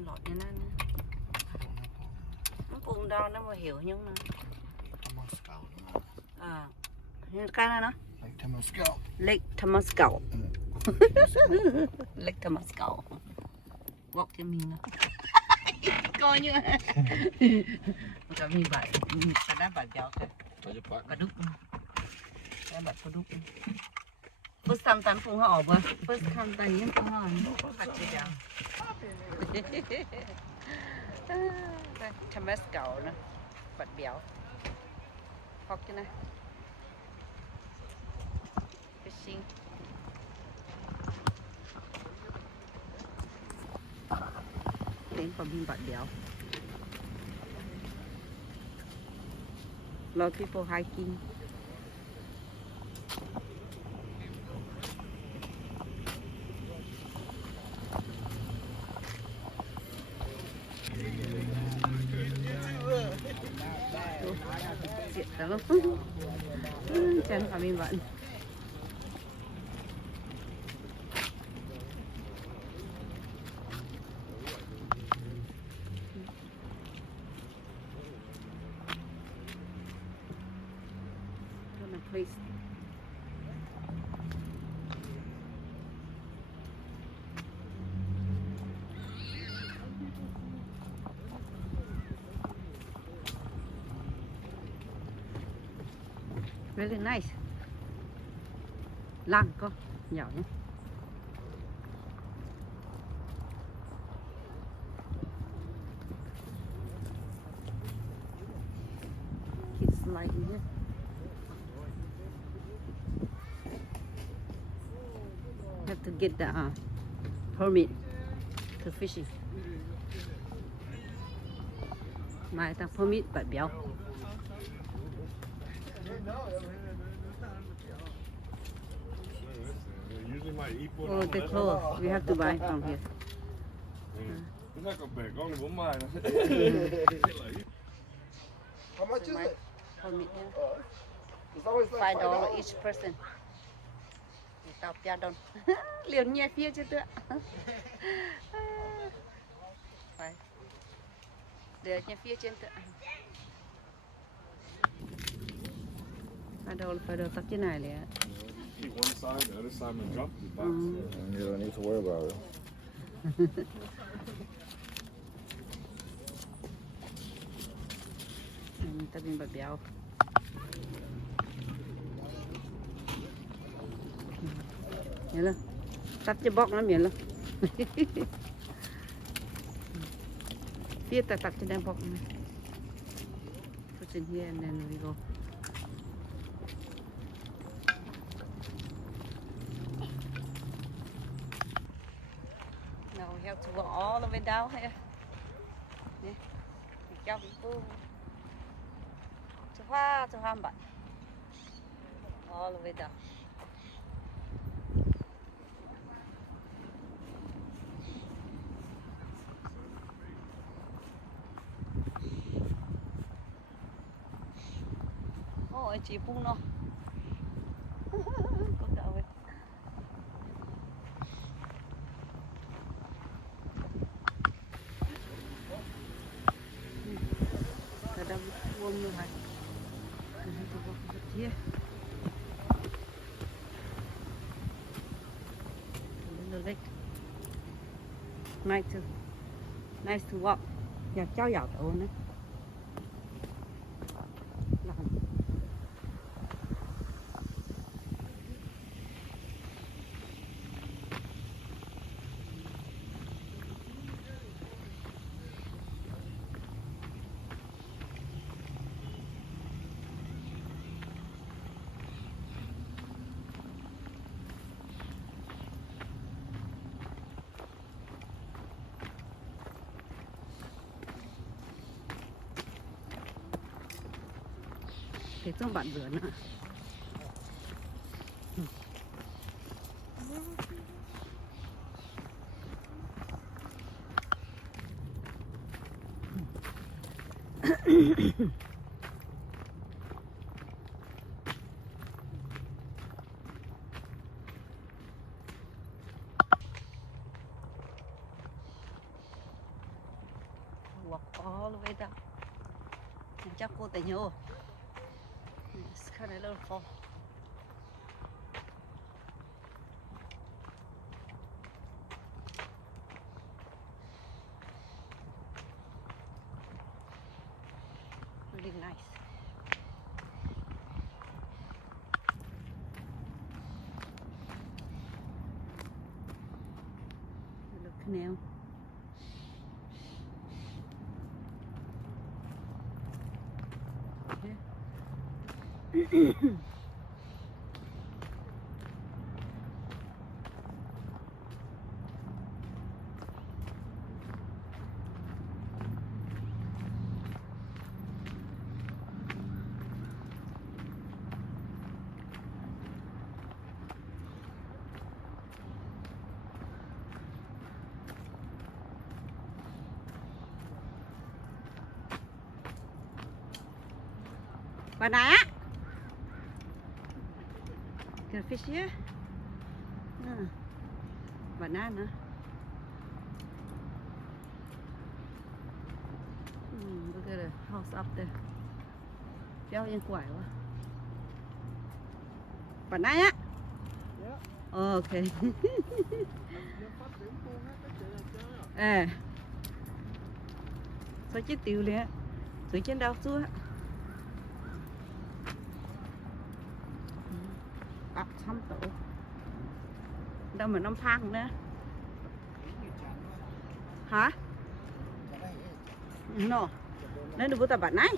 trên lọt như này nó cùng đau nó mà hiểu nhưng mà như cái này nó Lake Temescal Lake Temescal walk cho mình coi như cho mình vậy cái đó bạn béo cái cả đúc cái bạn có đúc first time tan phùng họ bơ first time tan những phùng họ phát triển béo Temescal nữa bạn béo học cái này fishing đến còn mình bạn béo lot of people hiking Diệt đó chân phải mình vẫn please really nice lăng có nhỏ nhé it's like here have to get the permit to fishing mai ta permit bạn béo oh the clothes we have to buy from here Nó còn bể con thì 4 mai nữa. How much is it? permit It's always like $5 each person tao ra đòn liền nhẹ phía chứ tựa phải để nhẹ phía trên tựa phải đầu tắt trên này này Keep one side, the other side and drop the box. You don't need to worry about it. ta bên bạc béo nhớ là tắt cho bóc nó miền luôn phía ta tắt cho đang bóc này put in here and then we go now we have to go all the way down here nè kéo bị bung to hoa bạn all the way down ôi chị phun nó con cậu ấy ta đang buông như vậy here lake nice to walk giờ cháu dạo tổ nữa thì trong bạn vườn nữa walk all the way down. And just go the hill. It's kind of a little fall. Really nice. Little canal. Banana. Catfish here. Banana. Look at the house up there. Đeo yên quải quá. Banana. Okay. Sao chiếc tiêu liền. Dưới trên đau chưa? Không tổ đâu mà nó phang nữa hả nó nên đủ tao bạn này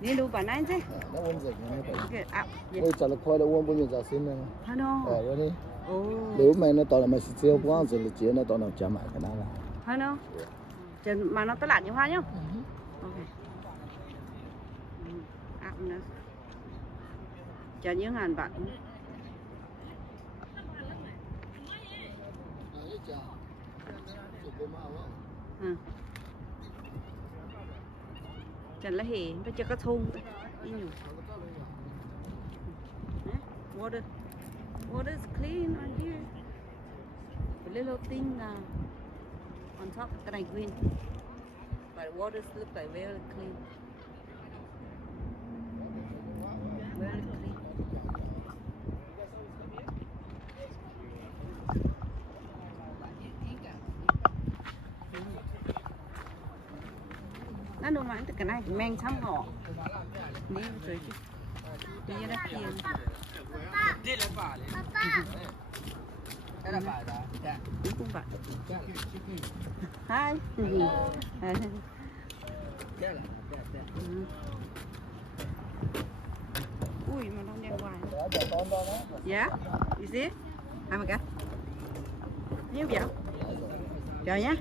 nên đủ bạn này chứ nó uống gì okay ôi chả là khoai đã uống bao nhiêu giờ xin nữa hả nó rồi đi nếu mày nó tao là mày sẽ tiêu quá rồi là chỉ nó tao nào trả mày cái nào là hả nó mà nó tao làm như hoa nhá ok nữa cho những ngàn bạn chẳng là hề nó chưa có thun water is clean on here a little thing on top cái này green but water look like very clean very clean. Nó luôn nói từ cái này men xong họ đi rồi chứ đi ra kia đi là phải đây là phải đó cũng phải hai ui mà nó đen hoài dạ đi xí hai mà cả nhiêu vậy chờ nhá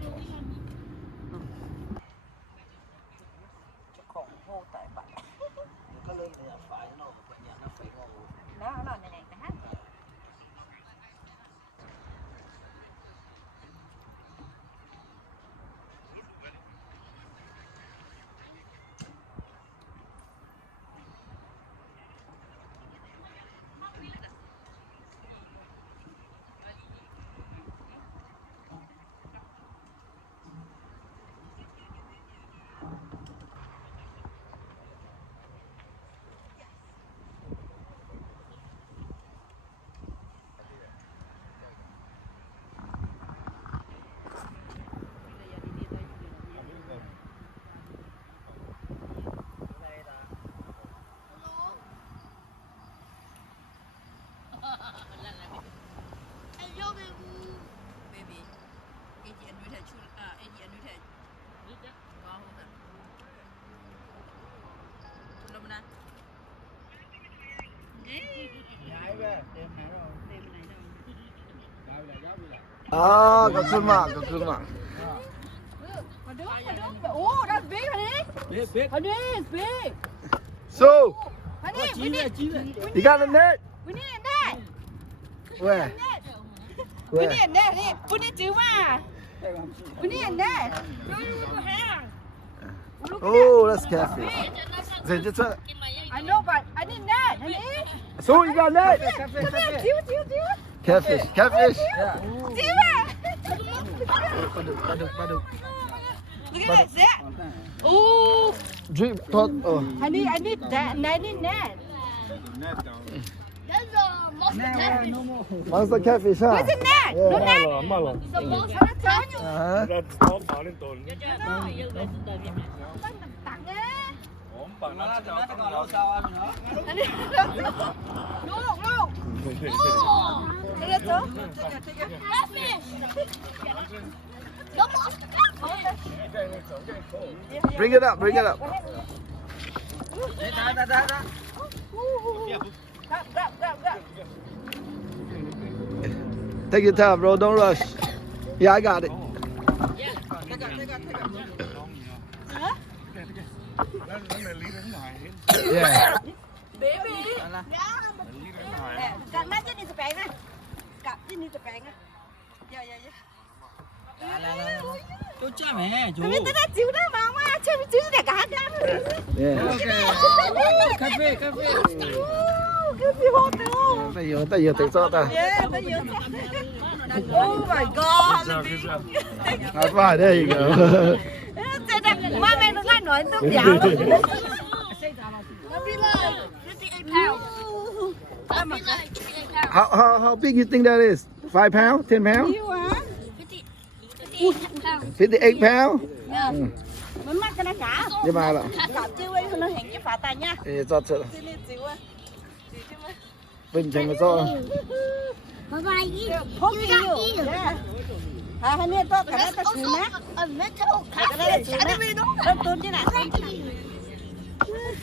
아, 그만. Oh, that's big, honey. Big. Honey, it's big. So, Honey, we need you got a net? a net. Where? We Where? need a net. Hey, put it to we need a net. Oh, that's catfish. I know, but I need net, honey. So you got a net? Come here, do. Catfish. Do it. Look at that. Oh, Drip pot. Oh. I need that. I need that. There's a monster catfish. Monster catfish, huh? What's in that? Yeah. No net. Malo. It's a monster catfish. Uh-huh. Nó có phá lên tồn. Tặng á. Ổn bằng nó cho con Look. Look. Catfish. The monster catfish. Bring it up, bring it up. Grab. Take your time, bro. Don't rush. Yeah, I got it. Yeah. Baby. Cắt mắt chứ đi sập bèn á. Cắt chứ đi sập bèn á. Yeah. Chú cha mẹ, chú. Mày tới đó chịu đó mà má, chơi chịu để cả đó. Yeah. Café. Cái gì hot đâu. Tay vừa tự sót ta. Yeah, bây giờ. Oh my god. High five, there you go. Trời đất, má mày nó lại nói tôi dạo. That'd be like 58 pounds. That'd be like 58 pounds. How big you think that is? 5 pounds? 10 pounds? Yêu hả? 58 pounds. 58 pounds? Mình mắc cái này cả. Nhưng mà là Cặp chiêu ấy nó hẹn cái phá tay nha. cho Xin đi chịu á. bình thường mà cho Bye bye. Không chịu. À, hình như tôi cái này tôi chịu nè. A mental Cái này là catfish. chịu nè. Tôi tuôn chứ nè.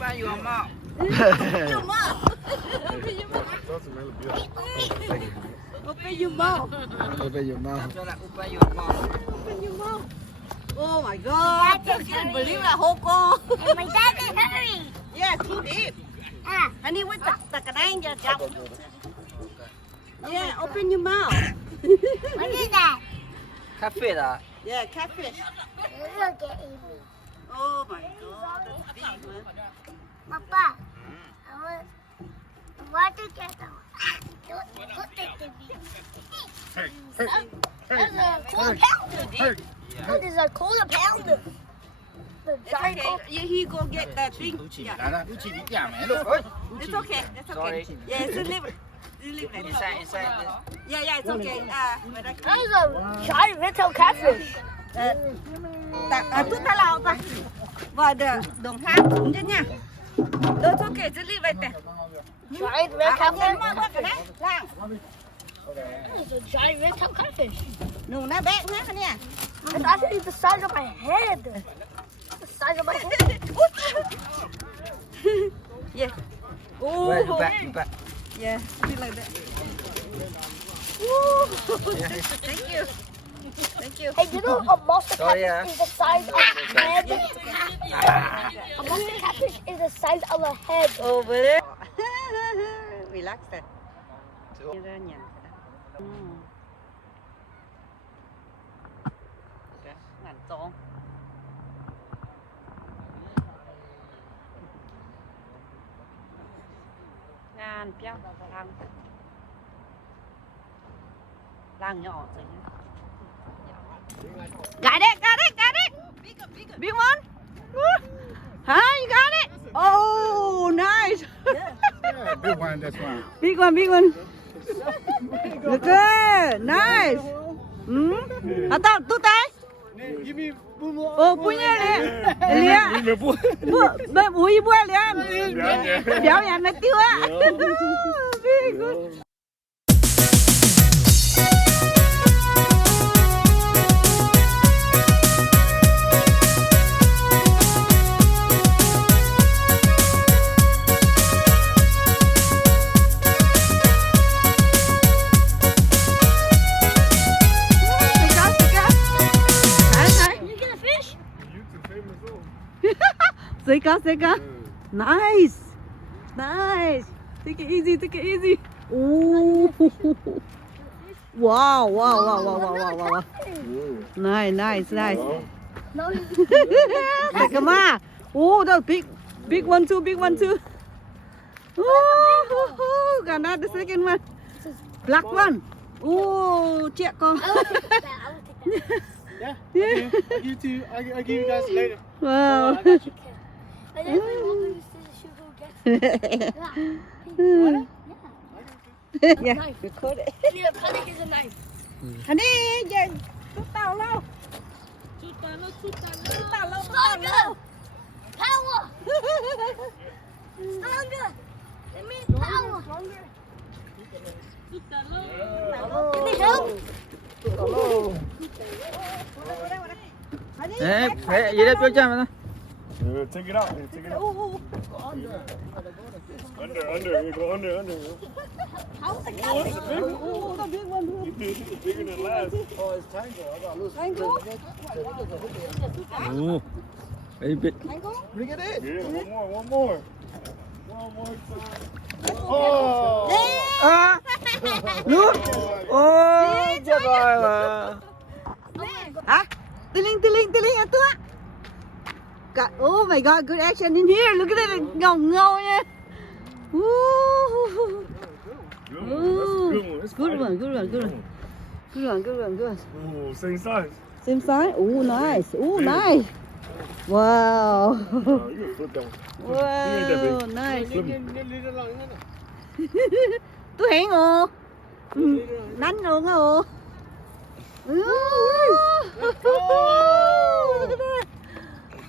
Ba vừa mà. Chịu mà. Open your mouth. Open your mouth. Cho là ba vừa mà. Open your mouth. Oh my god. I can't believe là hô cô. My dad is hurry. Yeah, too deep. Ah. Honey, what's the cái này giờ chọc. Yeah, open your mouth. What is that? Café à? Yeah, catfish. Look at Amy. Oh my god, that's big, man. Papa, I want to get them. Don't put it to me. That's a quarter pounder. That is a quarter pounder. The It's giant okay. quarter. He go get that thing. Yeah. Chú chỉ bị trả mẹ luôn. Ôi. It's okay. It's okay. Sorry. Yeah, it's leave it. You leave it. Inside. Yeah, it's okay. But I That is a giant mental catfish. Tút ta lao ta. Và đường ham xuống chứ nha. It's okay. Just leave right there. Giant red catfish. Lang. That is a giant red catfish. Nung na bé nha con nha. It's actually the size of my head. The size of my head. Yeah. Vậy, Oh. bạn. Yeah, be like that. Woo. Thank you. Thank you. Hey, you know a monster Sorry, catfish is the size of a head? A monster catfish is the size of a head. Over there. Relax that. Ra nhằn. Ngàn tròn. Ngàn piao lang nhỏ rồi nhá. Got it. Big one. Huh? You got it? Oh, nice. Big one, that's one. Big one. Look good. Nice. Atau tu tay. Oh, punya dia. Dia. Bui buat dia. Biểu演nó tiêu á. Very good. Sika. Nice. Take it easy. Ooh. Wow. Nice. No, Sakama. Oh, that's big one too. Oh, got another second one. Black one. Oh, check con. I will take that. Yeah. Yeah. I'll give you I'll give you guys later. Wow. I got you. And then we will do this who gets it. Yeah, record it. Yeah, panic is a knife. Anh đi, về chút tàu lâu. Stronger! Power! Stronger! It means power! Can you help? Ê, phải gì đó cho cha mà. Yeah, take it out. Here, take it out. Under. You go under. Bigger than last. Oh, it's tango. I got loose. Ồ. Ê, bịt. Bring it in. Yeah, one more time. Oh. À. Nước. Ôi, chết rồi mà. Hả? Tư linh ở tua. Oh my god, good action in here. Look at it, ngầu nha. Good one. That's a good one. Good one. Oh, same size. Same size. Oh, nice. Wow. You can flip that one. Wow, nice. Flip it. Tôi hẹn ngô. Đánh luôn á ồ.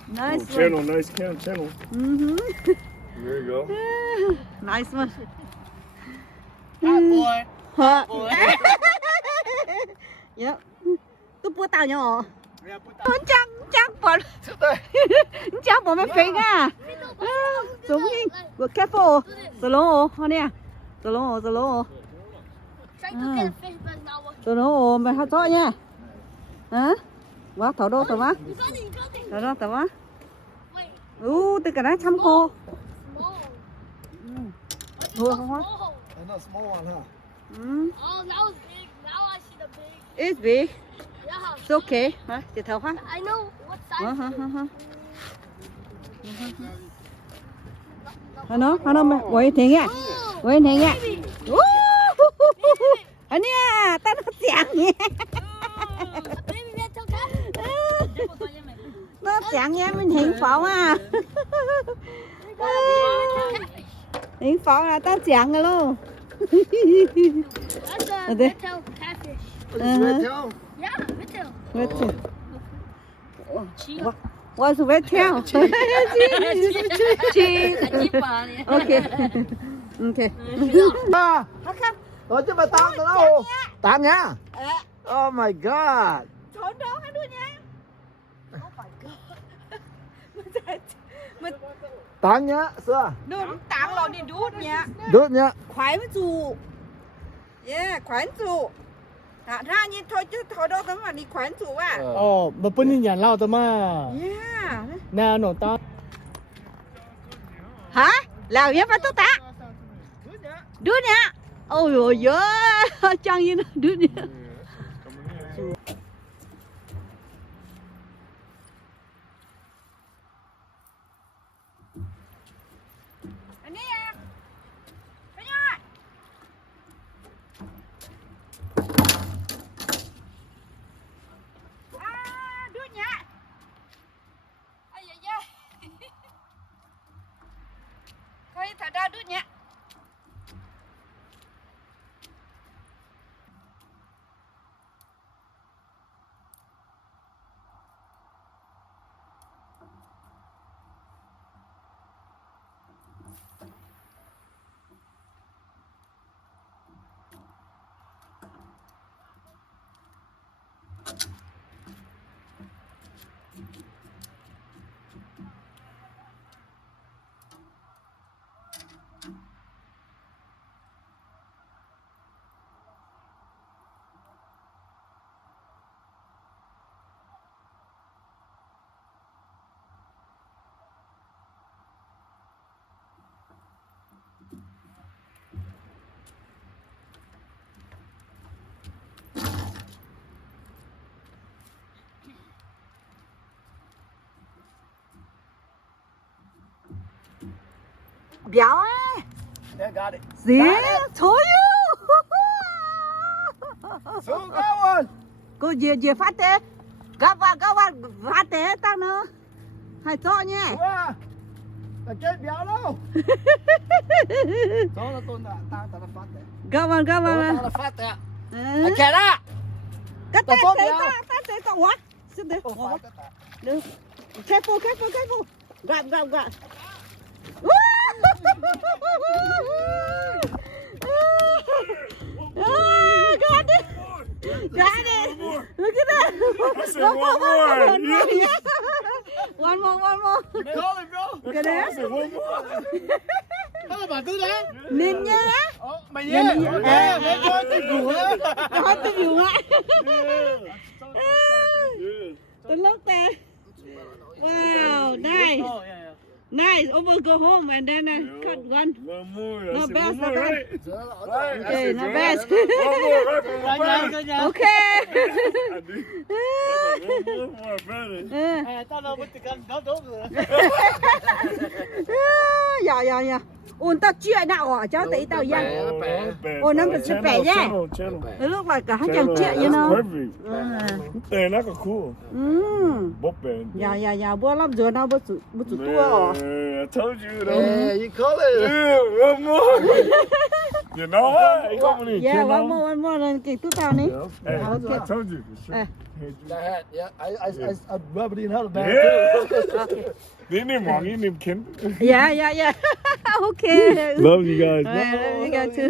Nice Oh, channel, one. nice channel. There you go. Nice one. Hot boy. Hả? Boy. Yep. Tôi bua tao nhỏ. Yeah, put that. Chắc bỏ mẹ phê à. Xuống đi. Be careful. Slow nè. Slow. Trying to get a fish, but it's not working. Slow mày hát rõ nha. Hả? Quá thảo đô tao má. You got it. Thảo đô tao má. Wait, Tôi cả đã chăm cô. small. Thua không á? Small. And a small one, huh? Oh, that was big. Now I see the big. It's big. Yeah. It's okay. Hả? Chị thảo hả? I know what size. Nó mày quay thế nha. Quay thế nha. Anh nha, tao nó chạng nha. Baby, that's okay. Nó chạng nha, mình hiện phỏng à. Hiện phỏng là tao chạng rồi luôn. That's a red tail catfish. Red tail? Yeah, red tail. Red tail. What's red tail? Cheese. Okay. À. Ủa chứ mà tao đâu? Tạm nha. Oh my god. Trốn đó hả đứa nha. Oh my god. Tạm nhá, xưa. Nó tặng lo đi đút nha. Đốt nhá. Khoái với dù. Yeah, khoái dù. Thả ra như thôi chứ thôi đâu tấm mà đi khoái dù à. Oh, mà bữa nay nhà lao tao mà. Yeah. Nè, nó tao. Hả? Lào nhé, bắt tôi ta. Đứa nha. Ôi ôi giời, chân như nó đứa nha. Anh đi à. Anh ơi. À, đứa nha. Ây da da. Thôi thả ra đứa nha. Béo ấy. Yeah, got it. Gì? Thôi So go on. cô về phát thế. Gấp vào phát tế tao nữa. Hai cho nha. Là chết béo đâu. Đó là tôi là ta là phát đấy. Gấp vào. Ta là phát đấy. Anh kẹt á. Cái tay tế tao quá. Xin đấy. Được. Careful. Grab. Got it. Look at that. I said one more. Yeah. One more. Call it, bro. Cái I đấy. said one more. Thôi bà tư đấy. Nên nhá. Mày nhé. Mày cho tôi ngủ á. Đó tôi hiểu ạ. Yeah. Tôi lúc ta. Wow, nice. Nice. Over go home and then cut one. One more. I No said best, one more, no right? Right. Okay, I no said best. one more, right? For my brother. Okay. I did. I said one more for my brother. Tao đâu có cần đó đúng rồi. Dạ. Ủa tao chuyện nào ở cháu tí tao dân. Oh, number two bad, yeah. Channel. It look like a hundred shit, you know. Perfect. Tên nó có cool. Bốc bền. Dạ. Bữa lắm rồi nào bữa tụi tua. I told you though. Yeah, you call it. Yeah, one more. You know what? You got me. Yeah, one more. Cái tụi tao ní. Hey, I Okay. told you for sure. Yeah, I rub it in how bad. Yeah. They need money, they need Ken. Yeah. Okay. Love you guys. You got to.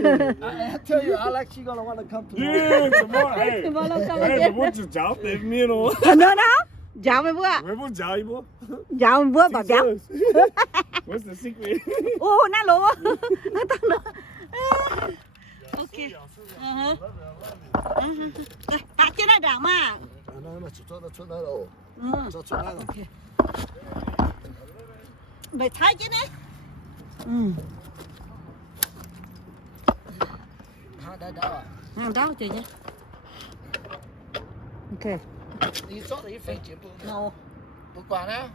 I tell you, Alex, she gonna want to come to. Yeah, tomorrow. Hey, Tomorrow come hey, again. but what's your job? They mean or Nó đó. Dạo mày bữa. Where was job, bro? Dạo mày bữa bảo dạo. What's the secret? Ô, nó lố. Nó tao nữa. Ok. Tại trên này đảo mà. Nó出来了，出来了。Mày thấy chứ đấy. Hàng đau chị nhé. Ok. 你做了一分钱No. 不管了。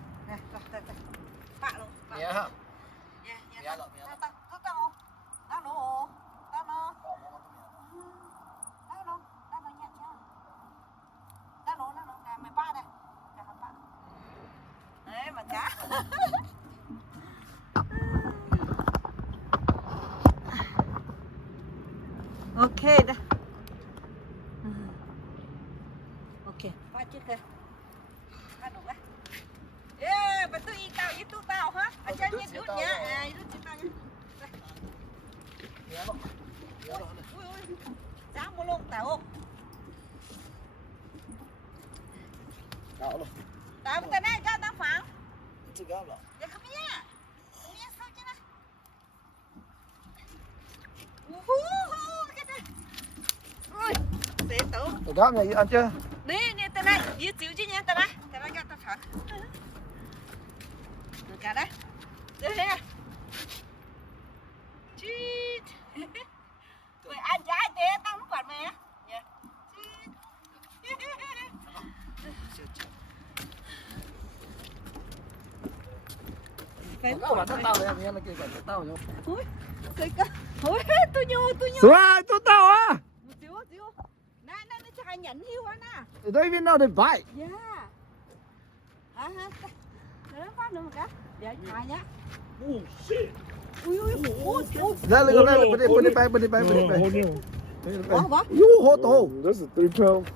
Bạ luôn. 别哈。 Ok đó. Ok, ba chiếc kìa. Ba đủ á. Yeah, bà tôi y tao với tụi tao hả? Ở trên như đút nha. Đút chị tao nha. Ui, dám mua luôn tao. Tao bên này ra tao phẳng. Dạ không nha. Không nha sao chứ này. Cái này. Ui, dễ tủ. Tôi gắp này ăn chưa? Nè, tên này, dễ chịu chứ nha, tên này ra tao phẳng. Được cả đấy. Đưa đây nè. Chít. Mày ăn trái thế, tao không quản mày á. Dạ. Chít. Phải Nó tao này, em nó kêu tao nhá. Ui, ôi, tôi nhô. Rồi, tôi tao á. Một xíu. Nè, cho hai nhẫn hiu á nè. They don't even know they bite. Yeah. Ha. Để nó phát nữa một cái. Dạ, hai nhá. Oh shit. Ui. Let it back. What? You hold on. That's a 3 pound.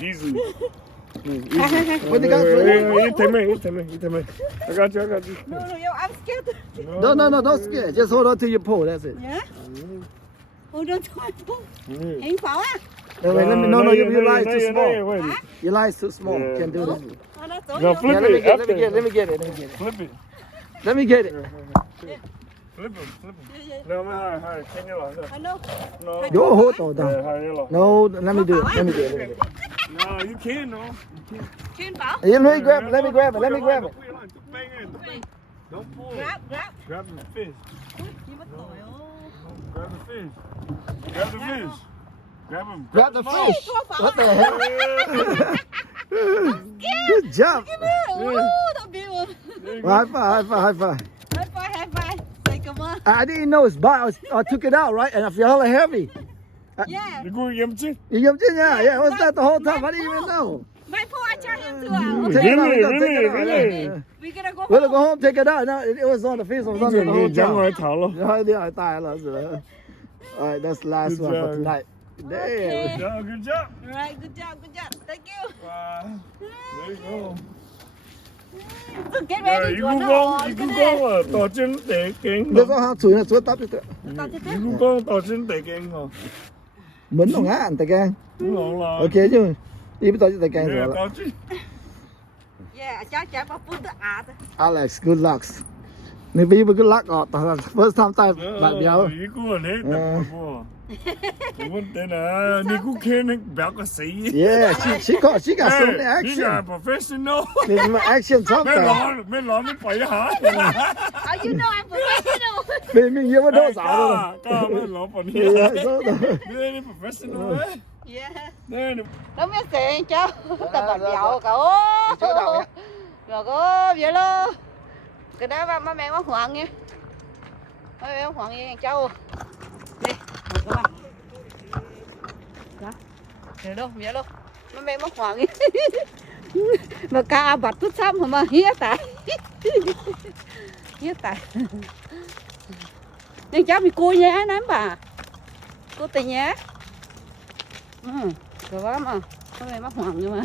Easy. When they got You take me. I got you. No, I'm scared. No, don't scare. Just hold on to your pole. That's it. Yeah. Hold on to my phone. Hình pháo á. Wait, let me. No, your lie is too small. Wait. Your lie is too small. Yeah. Can't do that. Nó tối No, vô. flip Yeah, it. let me get it. Flip it. Let me get it. Flip it. No, man, hi. Can you like I know. No. You hold on down. Yeah, hi, yellow. No, let me do it. Let me do it. No, you can't, no. Chuyên pháo. Let me grab it. Put your line, bang in. Don't pull it. Grab. Grab the fish. Ui, gì mất tội ô. Grab the fish. Grab the fish. Grab him. Grab the fish. Thua pháo. What the hell? Good job. Tao biết luôn. High five. High five. Say come on. I didn't know it's bite. I took it out, right? And I feel hella heavy. Yeah. You go yum chick? You jumped in, yeah. Yeah, it was that the whole time. I didn't even know. Mày phô ai cho Take it out. We gotta take it out. Really? Yeah. We gonna go We'll home. go home. Take it out. No, it was on the face of Sunday the whole 讲 time. 我逃了。 Yeah, yeah, I died last night. All right, that's the last Good one for job. tonight. Damn. Good job. All right, good job. Thank you. Wow. There you go. So get ready. 一股光，一股光啊，大真地勁。Nếu có hàng chuối là chuối tắt đi được. 一股光大真地勁喎。 Mến nó ngã anh ta keng. 咁講啦。 Ok chứ. Đi bắt đầu ta keng rồi. 大真。 Yeah, cha mà phun tới Alex, good luck. Nếu bây giờ good luck first time tay bạn béo. 一股啊，你得喎。問題啦，你估傾你表個死。 Yeah, she got so many 呢個 action. 係 professional。 This is my action top 咩 there. 攞咩弊下。 Oh, you know I'm professional. Vì mình yêu đâu sao đâu. 家咩攞笨 Yeah, 嘢？ so đâu. 你 professional 咩？ Yeah. 你 Nó mới xịn cháu. Tao bật dạo cậu. Chỗ đầu nhé. Rồi có vậy luôn. Cái đó má mẹ má Hoàng nha. Má mẹ má Hoàng nha cháu. Đi, một cái ba. Đó. Rồi đâu, vậy luôn. Má mẹ má Hoàng nha. Mà ca bật chút xăm mà hía tại. Hía tại. Nhưng cháu bị cua nhá nắm bà. Cô tình nhá. Rồi quá mà. Má mẹ má Hoàng nhưng mà.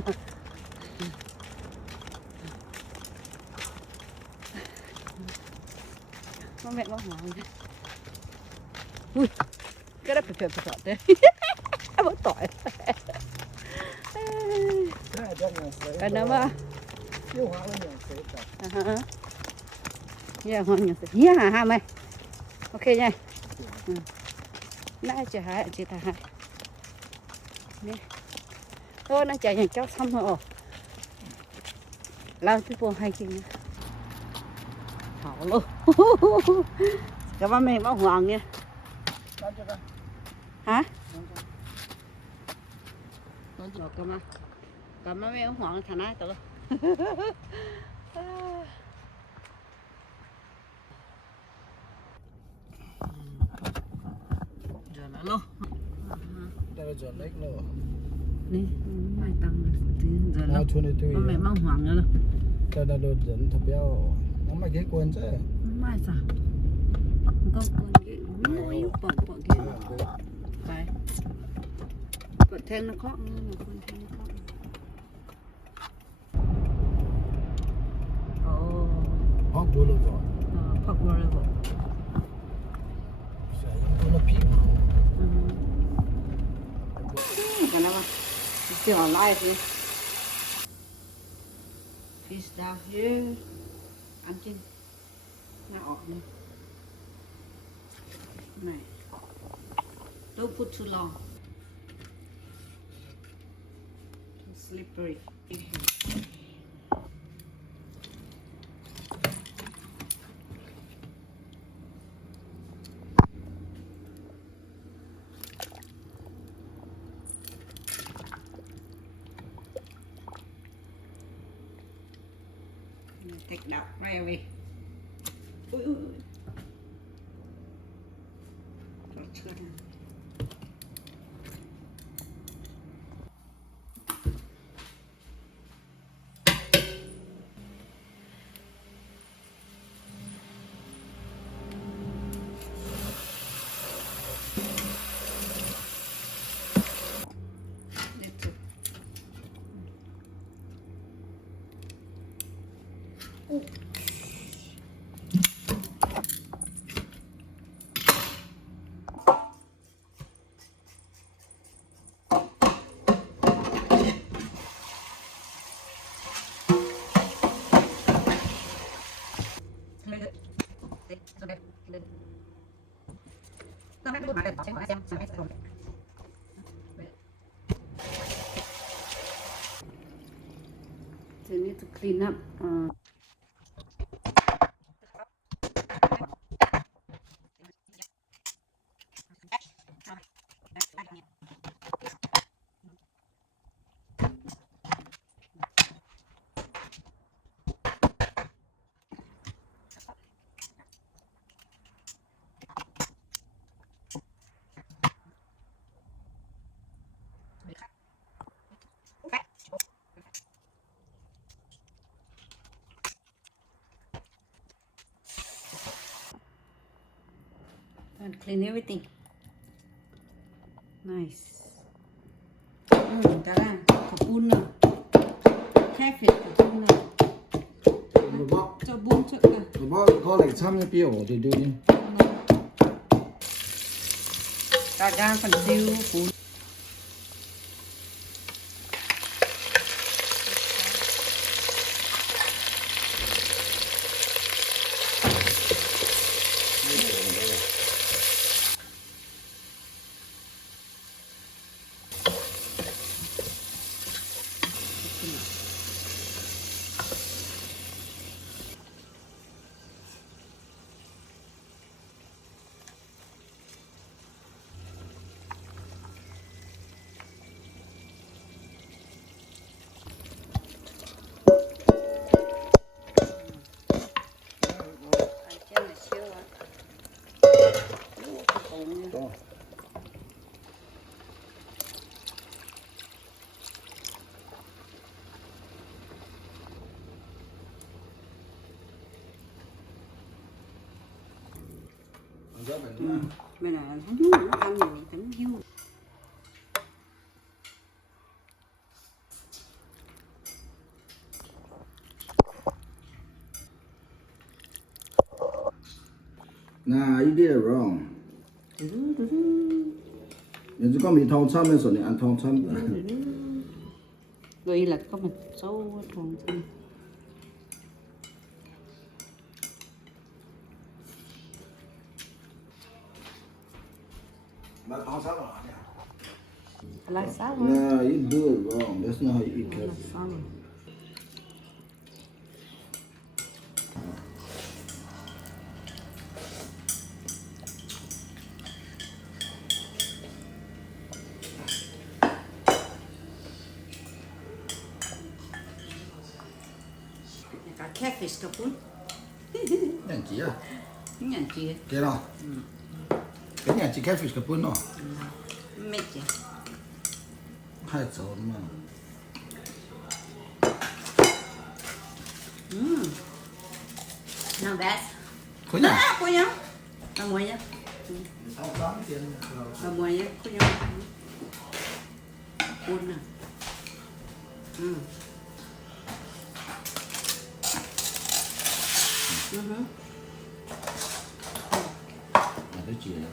Má mẹ má Hoàng. Ui, cái đó phải đấy. Bớt tỏi. Cái đó mà. Yêu hóa lên nhận sẽ cả. Yeah, Hoàng nhận sẽ. Yeah, hả mày. Ok nha. Nãy chị hai, chị ta hai. Nè. Thôi nó chạy nhà cháu xong rồi. Lao cái buông hay kia nha. Thảo luôn. Cảm ơn mẹ má Hoàng nha. Hả? Rồi cảm ơn mẹ má Hoàng thằng này tụi. Giờ là luôn. Đây là John Lake nữa. Nè, mai tăng giờ Now là 23. mẹ má Hoàng nữa. Đây là đồ dẫn thật béo. Nó mày ghé quên chứ. Mai sao? Con cái nuôi bỏ kia. Phải. Bật thêm nó khó. Hóc đồ luôn rồi. Phật rồi rồi. Nó phím. Cái nào mà still alive here. Fish down here. Ăn trên. Nó ọt này. Này. Don't put too long. Too slippery. Take it out right away. Ui. Rồi chưa nè. So you need to clean up. and clean everything. Nice. Cả là có bún nữa. Catfish có bún nữa. Cho bún cho cả. có lại xăm cái biểu thì đưa đi. Cả gan phần siêu bún. Mày là hắn nó ăn rồi hắn hiu. Nah, you did it wrong. Nếu có mì thong chăm thì ăn thong chăm. Rồi là có một số thằng chăm. Là sao vậy? Nah, you do it wrong. That's not how you eat catfish. Cả catfish có bún. Nhận chị à? Nhận chị. Cái nào? Cái nhà chị catfish cái bún nó. Mệt chị. Hai chỗ mà. Not bad. Có nhà? Có nhá. Bà mua nhá. Bà mua nhá. Có nhá. Bún nè. Là cái chuyện